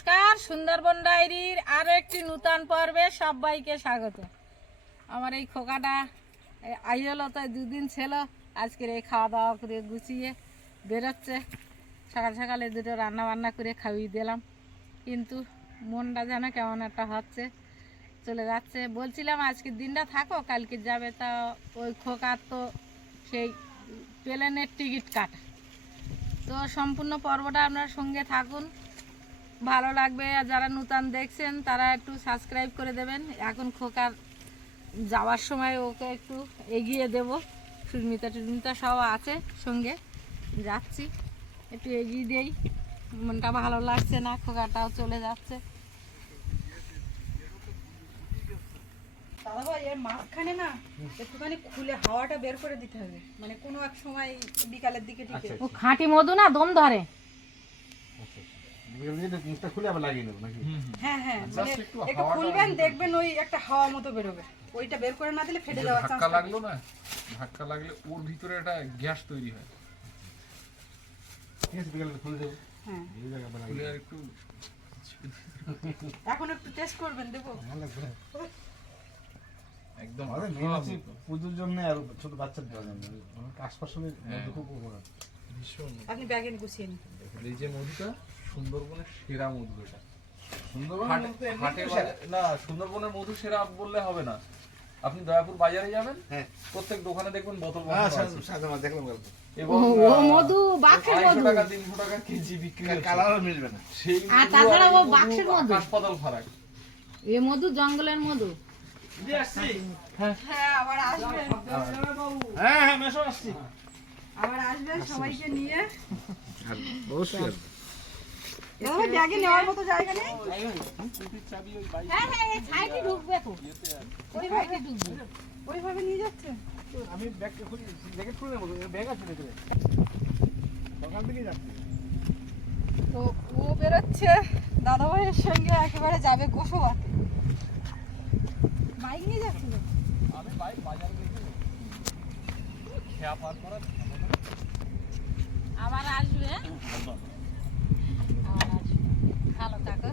নমস্কার, সুন্দরবন ডায়েরির আরও একটি নূতন পর্বে সবাইকে স্বাগত। আমার এই খোকাটা আইলো তাই দুদিন ছিল, আজকের এই খাওয়া দাওয়া করে গুছিয়ে বেরোচ্ছে। সকাল সকালে দুটো রান্না বান্না করে খাইয়ে দিলাম। কিন্তু মনটা যেন কেমন একটা হচ্ছে, চলে যাচ্ছে। বলছিলাম আজকের দিনটা থাকো, কালকে যাবে। তা ওই খোকার তো সেই প্লেনের টিকিট কাটা। তো সম্পূর্ণ পর্বটা আপনার সঙ্গে থাকুন। ভালো লাগবে। আর যারা নূতন দেখছেন তারা একটু সাবস্ক্রাইব করে দেবেন। এখন খোকার যাওয়ার সময় ওকে একটু এগিয়ে দেব। সুস্মিতা টুস্মিতা সব আছে সঙ্গে। যাচ্ছি। একটু এগিয়ে দেই। মনটা ভালো লাগছে না খোকাটাও চলে যাচ্ছে। দাদা ভাই এর মাঝখানে না একটুখানি খুলে হাওয়াটা বের করে দিতে হবে। মানে কোনো এক সময় বিকালের দিকে ঠিক ও খাঁটি মধু না দম ধরে? মুখটা খুলে আবার লাগিয়ে নেব নাকি? হ্যাঁ হ্যাঁ। মানে একটু খুলবেন দেখবেন ওই একটা হাওয়া মতো বেরোবে। ওইটা বের করে না দিলে ফেটে যাওয়ার ধাক্কা লাগল না? ধাক্কা লাগলে ওর ভিতরে একটা গ্যাস তৈরি হয়। ঠিক আছে বিকালে খুলে দেবো। হ্যাঁ। এই জায়গা আবার খুলে আর একটু এখন একটু টেস্ট করবেন দেবো। একদম পুজোর জন্য আর ছোট বাচ্চার জন্য। আমার আশপাশের মধ্যে খুব উপকার ভীষণ। আপনি ব্যাগে গুছিয়ে নিন। এই যে মধুটা সুন্দরবনের সেরা মধু এটা। সুন্দরবন হাটে- হাটে বাজারে- না সুন্দরবনের মধু সেরা বললে হবে না। আপনি দয়াপুর বাজারে যাবেন হ্যাঁ। প্রত্যেক দোকানে দেখবেন বোতল হ্যাঁ বসানো আছে। সাদা মাছ দেখলাম এবং ও মধু বাক্সের মধু। টাকা তিনশো টাকা কেজি বিক্রি কালারও মিলবে না। সেই আর তাছাড়া ও বাক্সের মধু। আকাশ ফারাক। এ মধু জঙ্গলের মধু। হ্যাঁ। আবার আসবেন। হ্যাঁ হ্যাঁ মেশো আসছি। আবার আসবেন সবাইকে নিয়ে। অবশ্যই ব্যাগে নেওয়ার মতো জায়গা নেই? হ্যাঁ হ্যাঁ এই সাইডে ঢুকবে তো। ওই সাইডে ঢুকবে। ওইভাবে নিয়ে যাচ্ছেন আমি ব্যাগটা খুলে জ্যাকেট খুলে নেব ব্যাগ আছে ভেতরে। সকাল থেকে যাচ্ছি। তো ও বেরোচ্ছে দাদা ভাইয়ের সঙ্গে একেবারে যাবে গোসবাতে বাইক নিয়ে যাচ্ছিল? আমি বাইক বাজারে দেখে খেয়া পার করা আবার আসবে আবার আসবে ভালো থাকো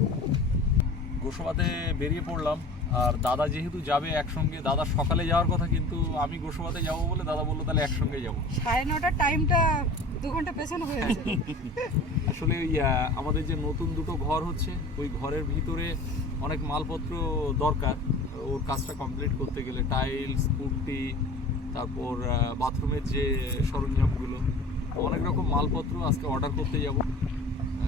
গোসবাতে বেরিয়ে পড়লাম। আর দাদা যেহেতু যাবে একসঙ্গে দাদা সকালে যাওয়ার কথা কিন্তু আমি গোসবাতে যাব বলে দাদা বলল তাহলে একসঙ্গে যাব। সাড়ে নটার টাইমটা দু ঘণ্টা পেছনে হয়েছে আসলে ওই আমাদের যে নতুন দুটো ঘর হচ্ছে ওই ঘরের ভিতরে অনেক মালপত্র দরকার। ওর কাজটা কমপ্লিট করতে গেলে টাইলস কুর্তি তারপর বাথরুমের যে সরঞ্জামগুলো অনেক রকম মালপত্র আজকে অর্ডার করতে যাব।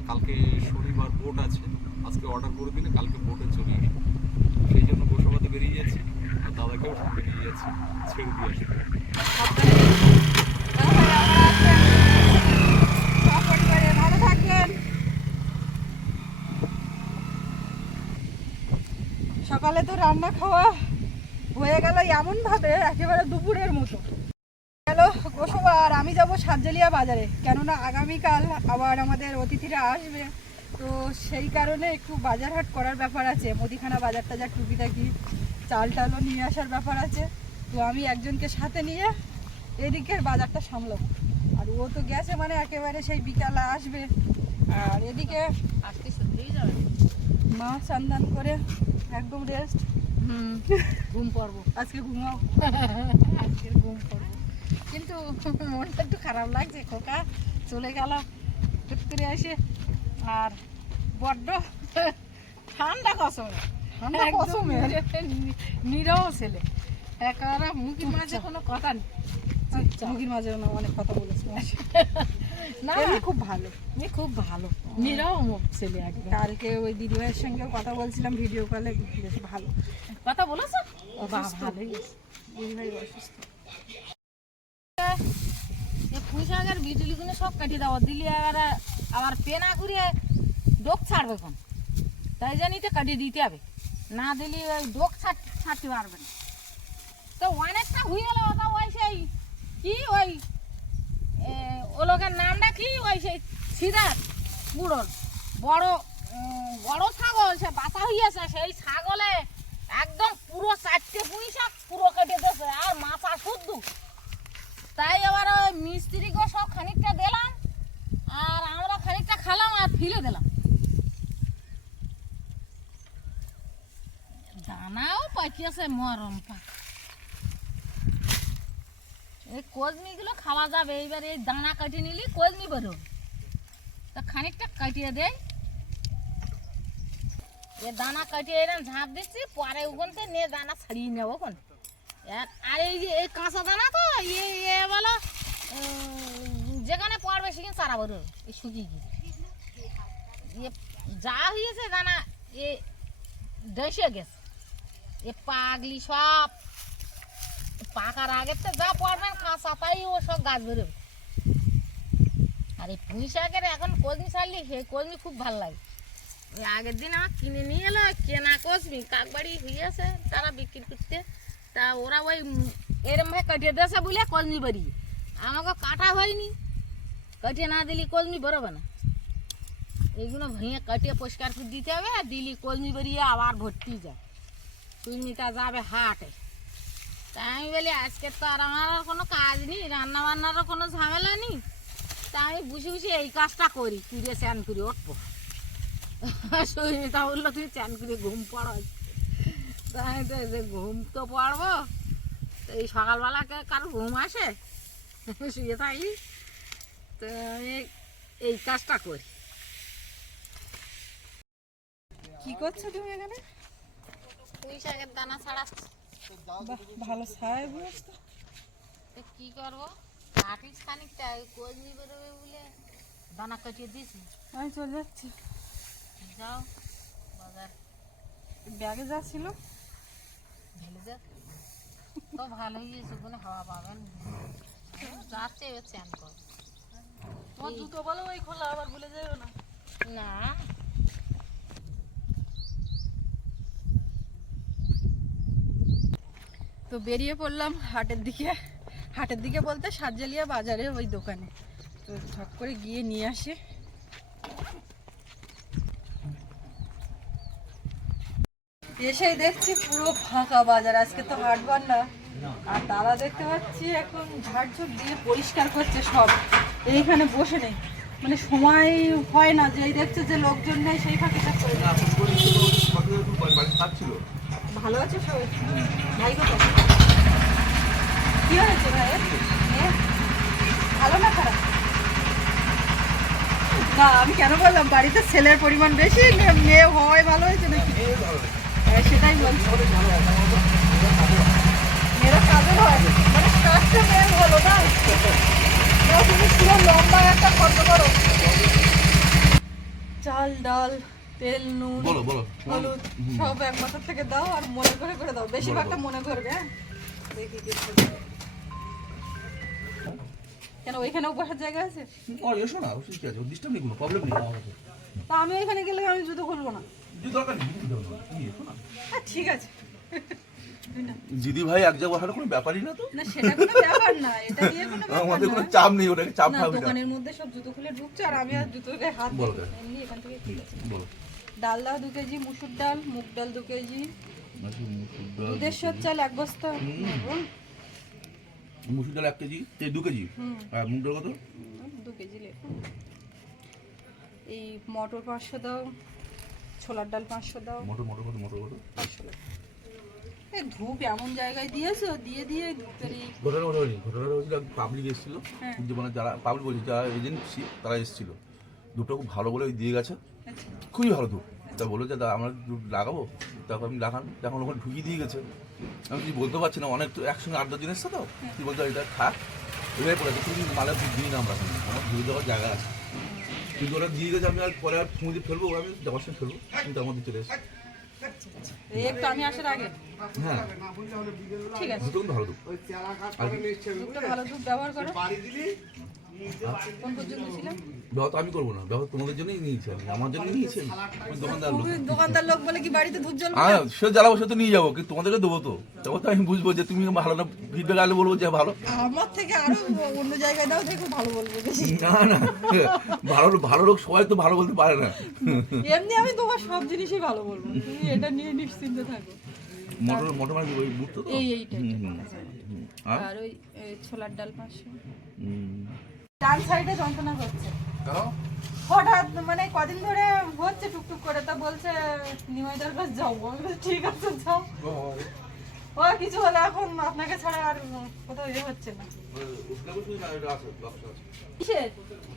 কালকে শনিবার বোট আছে। আজকে অর্ডার করে দিলে কালকে বোটে চলে আসবে। সেই জন্য গোসাবাতে বেরিয়ে যাচ্ছি, আর দাদাকেও সঙ্গে নিয়ে যাচ্ছি, ছেড়ে দিয়ে আসবে। সকালে তো রান্না খাওয়া হয়ে গেল এমন ভাবে একেবারে দুপুরের মতো। গেল গোসবা আর আমি যাব সাতজালিয়া বাজারে। কেননা আগামীকাল আবার আমাদের অতিথিরা আসবে। তো সেই কারণে একটু বাজার হাট করার ব্যাপার আছে। মুদিখানা বাজার টাজার টুকিটাকি চাল টালও নিয়ে আসার ব্যাপার আছে। তো আমি একজনকে সাথে নিয়ে এদিকের বাজারটা সামলাবো। আর ও তো গেছে মানে একেবারে সেই বিকালে আসবে। আর এদিকে আজকে মা চান্দান করে একদম রেস্ট হুম ঘুম পড়ব। আজকে ঘুমাও। আজকের ঘুম পড়ব। কিন্তু মনটা একটু খারাপ লাগছে খোকা। চলে গেলাম। করে এসে আর বড্ড ঠান্ডা কসমে? নিরহ ছেলে। একেবারে মুখের মাঝে কোনো কথা নেই। চুপচাপ। মুগির মাঝে অনেক কথা বলেছে। না। খুব ভালো। খুব ভালো। নিরহ মুখ ছেলে একদম। কালকে ওই দিদিভাইয়ের সঙ্গেও কথা বলছিলাম ভিডিও কলে বেশ ভালো। কথা বলেছ? ভালোই দিদিভাই অসুস্থ। পুঁই শাকের বিজলিগুলো সব কাটিয়ে দেওয়া দিলি এবারে আবার পেনা ঘুরিয়ে ডোক ছাড়বে কোন? তাই জানি তো কাটিয়ে দিতে হবে। না দিলি ওই ডোক ছাড় ছাড়তে পারবে না। তো অনেকটা হয়ে গেল ওটা, ওই সেই কি ওই ও লোকের নামটা কি? ওই সেই সিদার বুড়োর বড় বড় ছাগল, সে বাঁচা হইয়াছে সেই ছাগলে একদম পুরো চারটে পুঁই শাক পুরো কেটে দিয়েছে, আর মাথা শুদ্ধ। তাই এবার ওই মিস্ত্রিকে সব খানিকটা দিলাম। দিলাম। দানাও মরম এই খাওয়া যাবে, এইবার এই দানা কাটিয়ে নিলি, কজমি বেরো তা খানিকটা কাটিয়ে এ দানা কাটিয়ে এরকম ঝাঁপ দিচ্ছি, পরে ওখান নিয়ে দানা ছাড়িয়ে নেব ওখান আর এই যে, এই কাঁচা দানা তো বলো যেখানে পড়বে সেখানে চারা বেরো এই শুকিয়ে গিয়ে। যা হয়েছে দানা এ ডেসে গেছে। এ পাগলি সব। পাকার আগে তো যা পড়বেন, কাঁচা তাই ও সব গাছ বেরোবে আর এই পুঁই শাকের এখন কলমি ছাড়লি সে কলমি খুব ভালো লাগে। ওই আগের দিন আমার কিনে নিয়ে এলো, কেনা কসমি কাকবাড়ি হইয়াছে তারা বিক্রি করতে। তা ওরা ওই এরম ভাবে কাটিয়ে দিয়েছে বলে কলমি বেরিয়ে আমাকে কাটা হয়নি। কাটিয়ে না দিলি কলমি বেরোবে না। এইগুলো ভেঙে কাটিয়ে পরিষ্কার করে দিতে হবে, দিলি কলমি বেরিয়ে আবার ভর্তি যায় কুলমিটা যাবে হাটে। তা আমি বলি, আজকে তো আর আমার আর কোনো কাজ নেই রান্না বান্নারও কোনো ঝামেলা নেই। তা আমি বসে বসে এই কাজটা করি কুড়িয়ে চান করে উঠবো? সুমিতা বলল তুমি চান করে ঘুম পড়ো তা আমি তো যে ঘুম তো পড়ব, তো এই সকালবেলাকে কারও ঘুম আসে? শুয়ে থাকি তো আমি এই কাজটা করি। কি করছ তুমি এখানে? পুঁই শাকের দানা ছাড়াচ্ছি বাহ, ভালো ছায় বুঝতে তো কি করব? কাটিস খানিকটা ওই কজনি বেরোবে বলে দানা কাটিয়ে দিয়েছি। আমি চলে যাচ্ছি। যাও বাজার। ব্যাগে যা ছিল। ঢেলে যা তো ভালোই হয়েছে ওখানে হাওয়া পাবেন যাচ্ছে এবার চ্যান কর তোমার জুতো বলো ওই খোলা আবার ভুলে যাও না? না। তো বেরিয়ে পড়লাম হাটের দিকে। হাটের দিকে বলতে সাতজালিয়া বাজারে ওই দোকানে। তো ঝট করে গিয়ে নিয়ে আসে। এসেই দেখছি পুরো ফাঁকা বাজার। আজকে তো হাটবার না আর তারা দেখতে পাচ্ছি এখন ঝাড়ঝুট দিয়ে পরিষ্কার করছে সব। এইখানে বসে নেই। মানে সময় হয় না যে এই দেখছে যে লোকজন নেই সেই ফাঁকিটা ভালো আছে সবাই? ভাই কি হয়েছে ভাই ভালো না খারাপ না আমি কেন বললাম? বাড়িতে ছেলের পরিমাণ বেশি? মেয়ে হয় ভালো হয়েছে নাকি? হ্যাঁ, সেটাই বলছি। মেয়েরা কাজের হয়। মানে কাজটা মেয়ের ভালো না? তুমি পুরো লম্বা একটা ফর্দ করো। চাল ডাল। তেল নুন বলো বলো। হলুদ সব এক মাথার থেকে দাও আর মনে করে করে দাও। বেশিরভাগটা মনে করবে হ্যাঁ? দেখি কেন ওইখানেও বসার জায়গা আছে? আর এসো না অবশ্যই কি আছে ডিস্টার্ব নেই কোনো প্রবলেম নেই তা আমি ওইখানে গেলে আমি জুতো খুলবো না। দরকার নেই এসো না। হ্যাঁ ঠিক আছে। দিদি ভাই এক জায়গায় বসার কোনো ব্যাপারই না তো? না সেটা কোনো ব্যাপার না এটা নিয়ে কোনো আমাদের কোনো চাপ নেই ওটাকে চাপ না দোকানের মধ্যে সব জুতো খুলে ঢুকছে আর আমি আর জুতোতে হাত বলো এমনি এখান থেকে ঠিক আছে। বলো। ডাল দাও দু কেজি মুসুর ডাল মুগ ডাল দু কেজি। দুধেশ্বর চাল এক বস্তা। মুসুর ডাল এক কেজি দু কেজি? আর মুগ ডাল কত? দু কেজি লেখো এই মটর পাঁচশো দাও ছোলার ডাল পাঁচশো দাও। মটর মটর কত মটর কত? পাঁচশো এই ধূপ এমন জায়গায় দিয়েছ দিয়ে দিয়ে ধূপের এই ঘটনা ঘটনা ঘটনাটা হচ্ছিল পাবলিক এসেছিল। হ্যাঁ। যে মানে যারা পাবলিক বলছি যারা এজেন্সি তারা এসেছিল। দুটো খুব ভালো বলে দিয়ে গেছে। আচ্ছা। খুবই ভালো ধূপ। তা বলল যে দাদা আমরা লাগাবো? তারপর আমি লাগান এখন ওখানে ঢুকিয়ে দিয়ে গেছে। আমি কি বলতে পারছি না অনেক তো একসঙ্গে আট দশ জন এসছে তো। তুই বলতে এটা থাক এবারে পড়েছে তুই মালের দিই না আমরা আমার ধুয়ে দেওয়ার জায়গা আছে। কিন্তু ওরা দিয়ে গেছে আমি আর পরে আর সমুদ্রে ফেলব আমি যাওয়ার সময় ফেলব। কিন্তু আমার মধ্যে চলে এসেছে একটু আমি আসার আগে। হ্যাঁ। ঠিক আছে। ধূপটা ভালো ধূপ ব্যবহার করো। কোন পর্যন্ত ছিলাম ব্যবহার তো আমি করব না ব্যবহার তোমাদের জন্যই নিয়েছি আমি আমার জন্যই নিয়েছি আমি। দোকানদার লোক। দোকানদার লোক বলে কি বাড়িতে ধূপ জ্বলবে হ্যাঁ সে জ্বালাবো সে তো নিয়ে যাব কিন্তু তোমাদেরকে দেবো তো। তখন তো আমি বুঝব যে তুমি ভালো না ফিডব্যাক আসলে বলব যে ভালো। আমার থেকে আরও অন্য জায়গায় দাও দেখো ভালো বলব না না ভালো ভালো লোক সবাই তো ভালো বলতে পারে না। এমনি আমি তোমার সব জিনিসই ভালো বলব তুমি এটা নিয়ে নিশ্চিন্তে থাকো। মোটর মোটর মানে ওই বুঝতো তো? এই এইটা হুম, হুম, হুম। আর? আর ওই ছোলার ডাল পাঁচশো। ডান সাইডে যন্ত্রণা করছে। হঠাৎ মানে কদিন ধরে হচ্ছে টুকটুক করে তা বলছে নিমাইদার কাছে যাও। আমি ঠিক আছে যাও। ও কিছু হলে এখন আপনাকে ছাড়া আর কোথাও ইয়ে হচ্ছে না।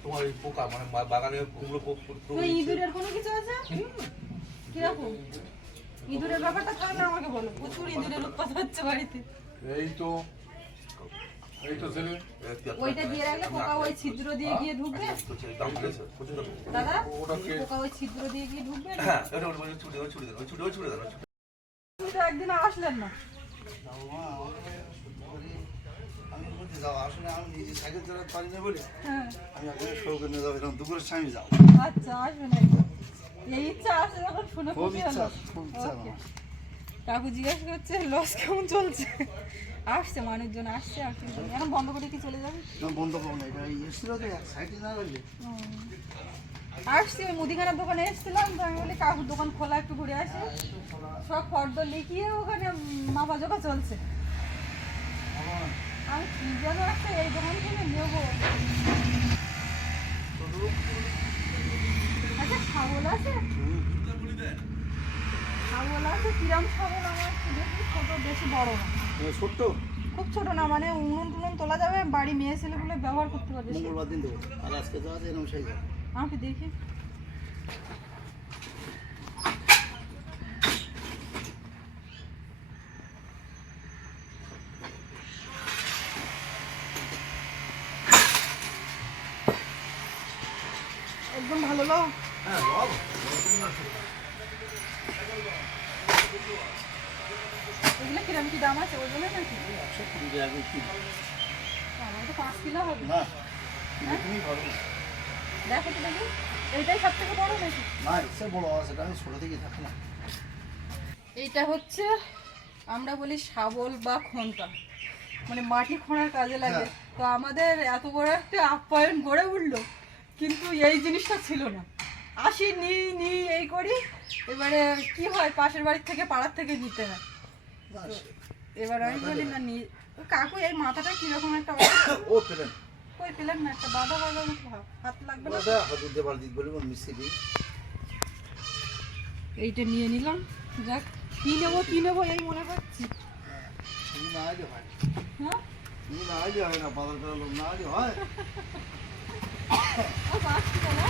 তোমার এই পোকা মানে বাগানে কুমড়ো পোক ইঁদুরের কোনো কিছু আছে? কীরকম? ইঁদুরের ব্যাপারটা তাহলে আমাকে বলো। প্রচুর ইঁদুরের উৎপাত হচ্ছে বাড়িতে। এই তো এই ছেলে ওইটা দিয়ে রাখলে পোকা ওই ছিদ্র দিয়ে গিয়ে ঢুকবে। দাদা পোকা ওই ছিদ্র দিয়ে গিয়ে ঢুকবে হ্যাঁ ওটা ওটা ওটা ছুটে ওই ছুটে ওই ছুটে ওই ছুটে দেন তুমি তো একদিন আসলেন না। আমি বলতে যাও আসলে আমি নিজে সাইকেল চালাতে পারি না বলে হ্যাঁ। আমি এখন শৌকে নিয়ে যাব এরকম দুপুরের স্বামী যাও আচ্ছা এই ইচ্ছা আছে যখন শুনে খুব খুশি ইচ্ছা খুব ইচ্ছা কাকু জিজ্ঞেস করছে লস কেমন চলছে? আসছে মানুষজন আসছে আর কি এখন বন্ধ করে কি চলে যাবে? বন্ধ করব না এটা এসেছিল তো এক সাইডে না রইলে আসছি ওই মুদিখানার দোকানে এসেছিলাম তো আমি বলি কাকুর দোকান খোলা একটু ঘুরে আসি। সব ফর্দ লিখিয়ে ওখানে মাপা জোকা চলছে। আমি কি যেন একটা এই দোকান থেকে নেব। আচ্ছা ছাগল আছে? ছাগল আছে কিরম ছাগল আমার ছোট বেশি বড় না। ছোট্ট? খুব ছোট না মানে উনুন টুনুন তোলা যাবে বাড়ি মেয়ে ছেলেগুলো ব্যবহার করতে পারবে। মঙ্গলবার দিন দেবো। আর আজকে যাওয়া যায় এরকম সেই আমাকে দেখি একদম ভালো লো হ্যাঁ লব এগুলো কিরম কি দাম আছে ওজনে নাকি একশো কুড়ি টাকা করে কিলো। আমার তো পাঁচ কিলো হবে না। তুমি ভালো। দেখো তো দেখি। এইটাই সব থেকে বড় নাকি? না ইচ্ছে বড় আছে আমি ছোটো থেকে থাকি না। এইটা হচ্ছে আমরা বলি শাবল বা খন্তা। মানে মাটি খোঁড়ার কাজে লাগে। তো আমাদের এত বড় একটা আপ্যায়ন গড়ে উঠল কিন্তু এই জিনিসটা ছিল না। আসি নি নি এই করি এবারে কি হয় পাশের বাড়ির থেকে পাড়ার থেকে নিতে হয়। এবার আমি বলি না নি কাকু এই মাথাটা কীরকম একটা? ও পেলেন। কই পেলেন না একটা বাধা বাধা মতো ভাব। হাত লাগবে না? দাদা হয়তো দেবার দিক বলে মিস্ত্রি এইটা নিয়ে নিলাম যাক। কি নেব কি নেব এই মনে করছি। তুমি না আইলে হয়। হ্যাঁ? তুমি না আইলে হয় না বাজার করার লোক না আইলে হয়। ও পাঁচটি টাকা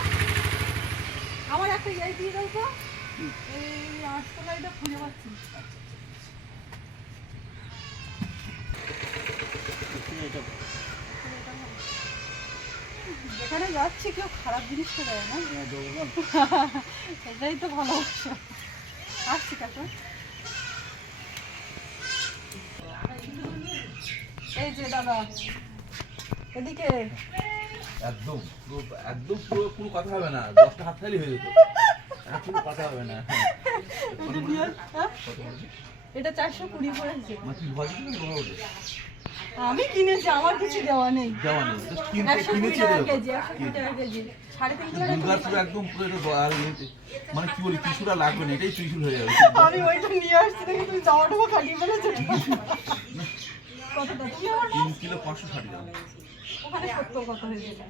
আমার একটা এই দিয়ে দাও তো। এই আটতলা খুঁজে পাচ্ছি। এটা যেখানে যাচ্ছি কেউ খারাপ জিনিসটা দেয় না। তোমার এটাই তো ভালোবাসা আসছি কাকু এই যে দাদা এদিকে। একদম পুরো একদম পুরো পুরো কথা হবে না। দশটা হাত খালি হয়ে যেত। এখন কথা হবে না। এটা চারশো কুড়ি পড়েছে আমি কিনেছি আমার কিছু দেওয়া নেই। দেওয়া নেই একশো কুড়ি টাকা কেজি একশো কুড়ি টাকা কেজি। সাড়ে তিন পুরো একদম পুরো এটা আর মানে কি বলি ত্রিশুরা লাগবে না এটাই ত্রিশুল হয়ে যাবে। আমি ওইটা নিয়ে আসছি দেখি তুমি জামাটা খাটিয়ে ফেলেছো কতটা? তুমি আমার তিন কিলো পাঁচশো ষাট গ্রাম। ওখানে সত্তর কত হয়েছিল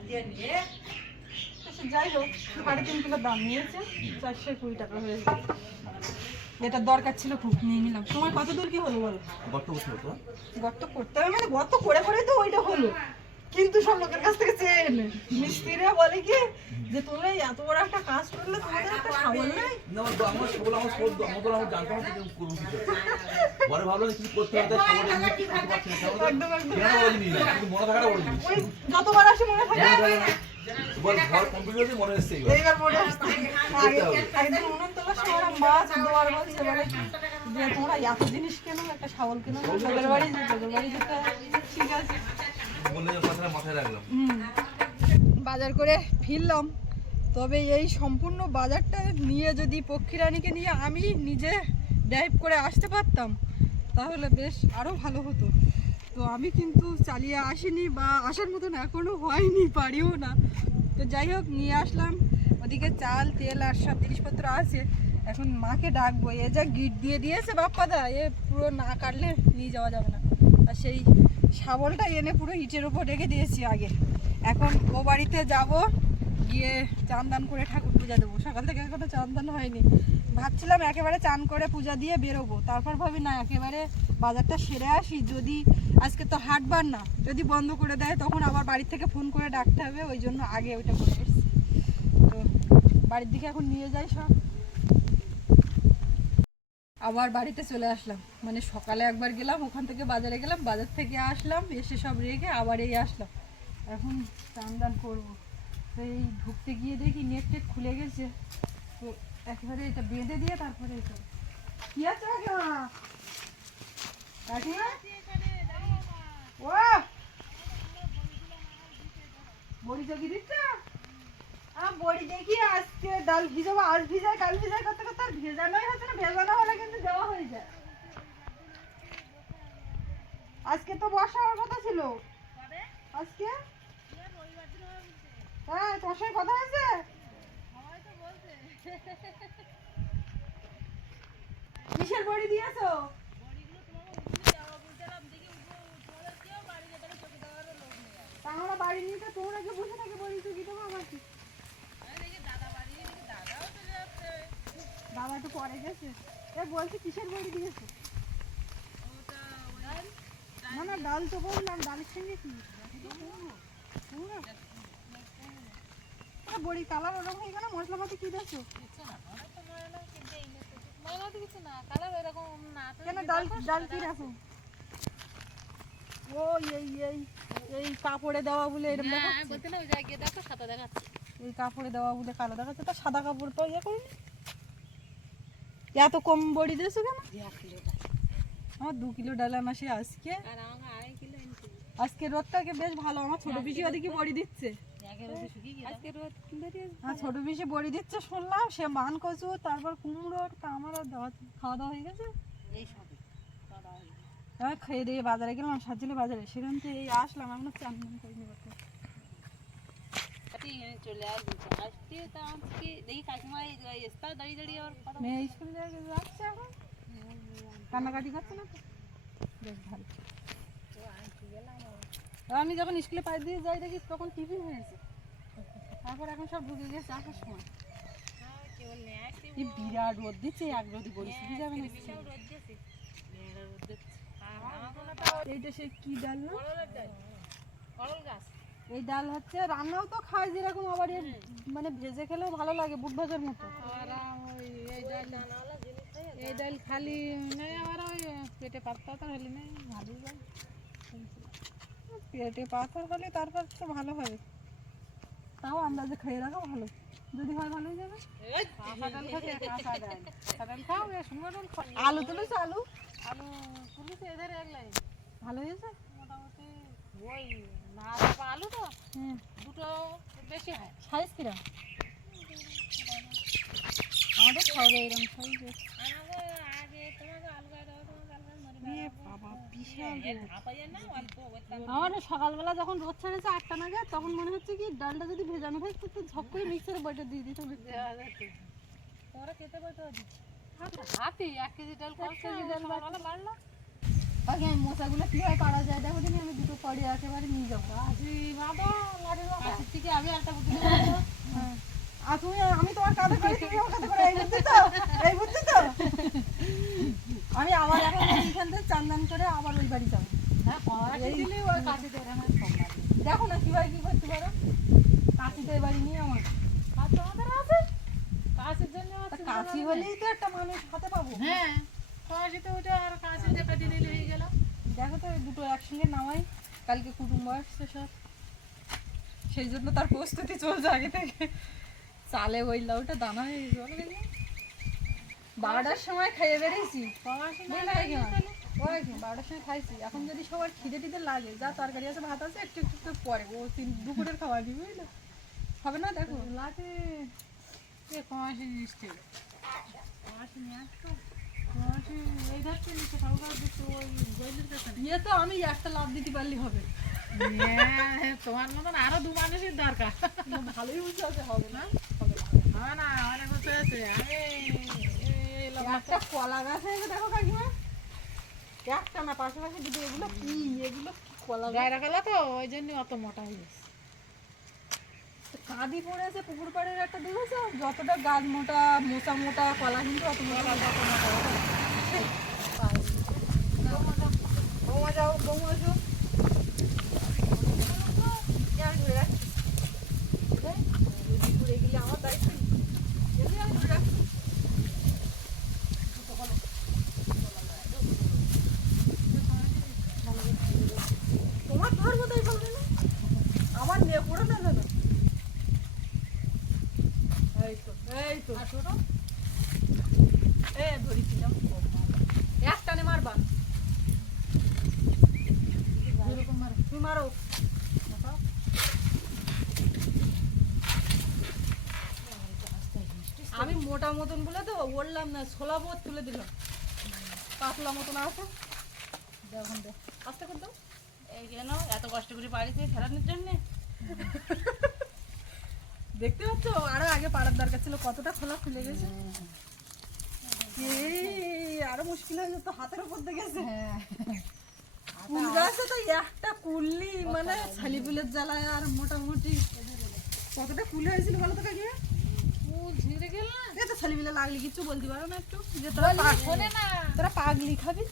আচ্ছা, যাই হোক সাড়ে তিন কিলো দাম নিয়েছে চারশো কুড়ি টাকা হয়েছে। এটা দরকার ছিল খুব নিয়ে নিলাম। তোমার কত দূর কি হলো বলো? গত বছর হতো। গর্ত করতে হবে মানে গর্ত করে করে তো ওইটা হলো। কিন্তু সব লোকের কাছ থেকে চেয়ে এনে মিস্ত্রিরা বলে কি যে তোমরা এই এত বড় একটা কাজ করলে তোমাদের একটা সাবল নাই না আমার আমার সবল আমার সবল আমার তো আমার জানতাম না যে করব কিছু পরে ভাবলাম কিছু করতে হবে তাই সবল কিছু করতে একদম একদম কেন বড় জিনিস? কিন্তু মনে থাকাটা বড় জিনিস। ওই যতবার আসে মনে থাকে। ঘর কমপ্লিট হয়েছে মনে এইবার মনে একদিন বলছে বলে যে তোমরা এত জিনিস কেন একটা শাবল কেন তোদের বাড়ি যে তোদের বাড়ি যেতে ঠিক আছে। বললে কথাটা মাথায় রাখলাম। বাজার করে ফিরলাম। তবে এই সম্পূর্ণ বাজারটা নিয়ে যদি পক্ষীরানীকে নিয়ে আমি নিজে ড্রাইভ করে আসতে পারতাম তাহলে বেশ আরও ভালো হতো। তো আমি কিন্তু চালিয়ে আসিনি বা আসার মতন এখনও হয়নি, পারিও না। তো যাই হোক, নিয়ে আসলাম। ওদিকে চাল, তেল আর সব জিনিসপত্র আছে। এখন মাকে ডাকবো। এ যা গিট দিয়ে দিয়েছে বাপ্পাদা, এ পুরো না কাটলে নিয়ে যাওয়া যাবে না। আর সেই শাবলটা এনে পুরো ইটের উপর রেখে দিয়েছি আগে। এখন ও বাড়িতে যাব, গিয়ে চান দান করে ঠাকুর পূজা দেবো। সকাল থেকে এখনও চান দান হয়নি। ভাবছিলাম একেবারে চান করে পূজা দিয়ে বেরোবো। তারপর ভাবি, না, একেবারে বাজারটা সেরে আসি। যদি আজকে তো হাটবার না। যদি বন্ধ করে দেয়, তখন আবার বাড়ির থেকে ফোন করে ডাকতে হবে, ওই জন্য আগে ওইটা করে এসছি তো বাড়ির দিকে এখন নিয়ে যাই সব। আবার বাড়িতে চলে আসলাম। মানে সকালে একবার গেলাম, ওখান থেকে বাজারে গেলাম, বাজার থেকে আসলাম, এসে সব রেখে আবার এই আসলাম। এখন চান দান করব। তো এই ঢুকতে গিয়ে দেখি নেট টেট খুলে গেছে। তো একেবারে এটা বেঁধে দিয়ে তারপরে এটা কি আছে কাকিমা? ও বড়ি চকি দিচ্ছ? বড়ি দেখি আজকে ডাল ভিজাবো আজ ভিজাই কাল ভিজাই করতে করতে আর ভেজানোই হচ্ছে না ভেজানো হলে কিন্তু দেওয়া হয়ে যায়। আজকে তো বর্ষা হওয়ার কথা ছিল। আজকে? হ্যাঁ তোমার সঙ্গে কথা হয়েছে? কিসের বড়ি দিয়েছ? তা তো তোমরা কি বসে থাকে বড়ি চুকি দেবো আমার কি বাবা একটু পরে গেছে। এ, বলছি কিসের বড়ি দিয়েছ? না না, ডাল তো বললাম, ডালের সঙ্গে কি? বড়ি কালার ওরকম হয়ে গেল, মশলাপাতি কি দিয়েছ? কেন, ডাল ডাল কি রাখো ও, এই এই। এই কাপড়ে দেওয়া বলে এরকম দেখাচ্ছে? এই কাপড়ে দেওয়া বলে কালো দেখাচ্ছে তা সাদা কাপড় তো ইয়ে করিনি। এত কম বড়ি দিয়েছ কেন? আমার দু কিলো ডাল আজকে। আজকে রোদটাকে বেশ ভালো? আমার ছোট পিসি ওদিকে বড়ি দিচ্ছে। হ্যাঁ ছোট পিসি বড়ি দিচ্ছে শুনলাম সে মান কচু তারপর কুমড়ো তা আমার আর দেওয়া খাওয়া দাওয়া হয়ে গেছে। হ্যাঁ খেয়ে দিয়ে বাজারে গেলাম সাতজলে বাজারে। সেখান থেকে এই আসলাম এখনও চান চলে আসবি। আসতে তা আজকে দেখি কাকিমা এসতা দাঁড়িয়ে দাঁড়িয়ে আবার মেয়ে স্কুলে যাচ্ছে এখন। কান্নাকাটি করছে না তো? বেশ ভালো। আমি যখন স্কুলে পাশ দিয়ে যাই দেখি তখন টিফিন হয়েছে তারপর এখন সব ঢুকে গেছে আসার সময় এই বিরাট রোদ দিচ্ছে এক রোদি পরিস্থিতি যাবে না এইটা সে কি ডাল না? এই ডাল হচ্ছে রান্নাও তো খায় যেরকম আবার মানে ভেজে খেলেও ভালো লাগে বুট ভাজার মতো। এই ডাল খালি নেই ওই পেটে পাতা তো হলে নেই ভালোই যায় পেটে পাথর হলে তারপর তো ভালো হবে তাও আন্দাজে খেয়ে রাখা ভালো। যদি হয় ভালোই যাবে। আলু তুলেছো আলু? আলু তুলিছে এদের একলাই ভালো হয়েছে? মোটামুটি ওই না আলু তো। দুটো বেশি হয়। সাইজ কিরম? আমাদের খাওয়া এরকম সাইজ। আমার সকালবেলা যখন রোদ ছাড়েছে আটটা নাগাদ তখন মনে হচ্ছে কি ডালটা যদি ভেজানো থাকতো তো ঝপ করে মিক্সারে বইটা দিয়ে দিতে হবে। তোরা খেতে পারতো আমি দেখো আর তুমি আমি তোমার কাঁধে করে তুমি কাঁধে করে এই তো এই তো আমি আবার এখন এইখান থেকে চান্দান করে আবার ওই বাড়ি যাব দেখো না কীভাবে কি করতে পারো কাশি তো এবারই নিয়ে আমার আর তোমাদের আছে কাশির জন্য তা কাশি হলেই তো একটা মানুষ হাতে পাবো। হ্যাঁ পড়াশিতে ওটা আর যেটা দিনে হয়ে গেল দেখো তো দুটো একসঙ্গে নামাই কালকে কুটুম্ব আসছে সব। সেই জন্য তার প্রস্তুতি চলছে আগে থেকে। চালে ওই লাউটা দানা হয়ে গেছে বারোটার সময় খেয়ে বেরিয়েছি। বারোটার সময় খাইছি। এখন যদি সবার খিদে টিদে লাগে যা তরকারি আছে ভাত আছে একটু একটু করে পরে। ও তিন দুপুরের খাওয়া দিবি বুঝলে? হবে না দেখো। লাগে। এ পড়াশি মিষ্টি তো আমি একটা লাভ দিতে পারলি হবে হ্যাঁ তোমার মতন আরও দু মানুষের দরকার। ভালোই বুঝতে আছে হবে না হবে না অনেক বছর আছে আমি এই লোক একটা কলা গাছ হয়েছে দেখো কাকিমা। একটা না পাশাপাশি দুটো এগুলো কি? এগুলো কি কলা গাছ? গায়ে রাখালা তো ওই জন্য অত মোটা হয়ে গেছে। কাঁদি পড়েছে পুকুর পাড়ের একটা দেখেছ? যতটা গাছ মোটা মোটা মোটা, কলা কিন্তু অত মোটা বৌমা যাও, বৌমা আমি ধরে রাখছি ঘুরে গেলে আমার দায়িত্ব আমি ধরে রাখছি তোমার ধরবো তাই বলবে না আমার নিয়ে পড়ে না না এই তো। এ ধরেছিলাম মারবা। তুমি মারো। আমি মোটা মতন বলে তো বললাম না ছোলা বোধ তুলে দিলাম। পাতলা মতন আছে। দেখুন আস্তে করে দাও। এই কেন এত কষ্ট করে বাড়িতে ফেরানোর জন্য। দেখতে পাচ্ছ? আরও আগে পাড়ার দরকার ছিল কতটা খোলা খুলে গেছে। আরও মুশকিল হয়ে যেত হাতের উপর দিয়ে গেছে। কুল গাছে তো একটা কুললি মানে ছালি ফুলের জ্বালায় আর মোটামুটি। কতটা কুল হয়েছিল বলো তো কাকিয়া লাগলি কিছু বলতে পারো না একটু। যে তোরা পাগলি। খাবি?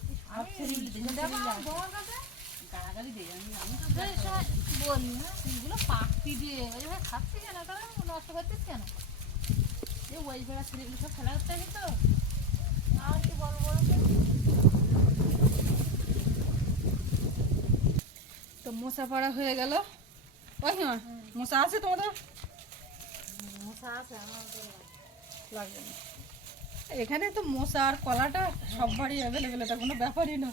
গালাগালি দিয়ে আমি আমি তো সময় বলি না ফুলগুলো পাকতি দিয়ে ওইভাবে খাচ্ছি কেন? নষ্ট করছিস কেন? এ ওই বেড়া ছেলেগুলো সব ফেলা করতে হবে তো। আর কি বড় বড় তো? মশা পাড়া হয়ে গেল। ওই হ্যাঁ মশা আছে তোমাদের? মশা আছে আমার তো লাগবে না। এখানে তো মশা আর কলাটা সব বাড়ি অ্যাভেলেবেল এটা কোনো ব্যাপারই না।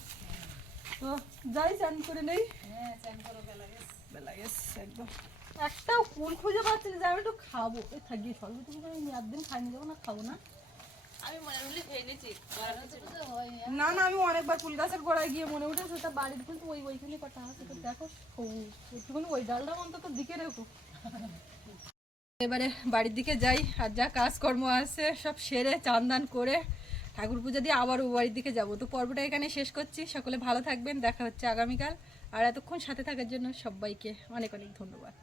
তো যাই চান করে নেই। হ্যাঁ চান করো বেলা গেছে বেলা গেছে একদম। একটাও কুল খুঁজে পাচ্ছি যে আমি একটু খাব। এই থাকি সবই তুমি আমি একদিন খাইনি যাব না খাব না। আমি মনে হলে খেয়ে না না আমি অনেকবার কুল গাছের গোড়ায় গিয়ে মনে উঠেছে ওটা বাড়ির কিন্তু ওই ওইখানে কটা আছে তো দেখো একটুখানি ওই ডালটা অন্তত দিকে রেখো। এবারে বাড়ির দিকে যাই আর যা কাজকর্ম আছে সব সেরে চান্দান করে ঠাকুর পুজো দিয়ে আবার ও বাড়ির দিকে যাব। তো পর্বটা এখানে শেষ করছি। সকলে ভালো থাকবেন। দেখা হচ্ছে আগামীকাল। আর এতক্ষণ সাথে থাকার জন্য সবাইকে অনেক অনেক ধন্যবাদ।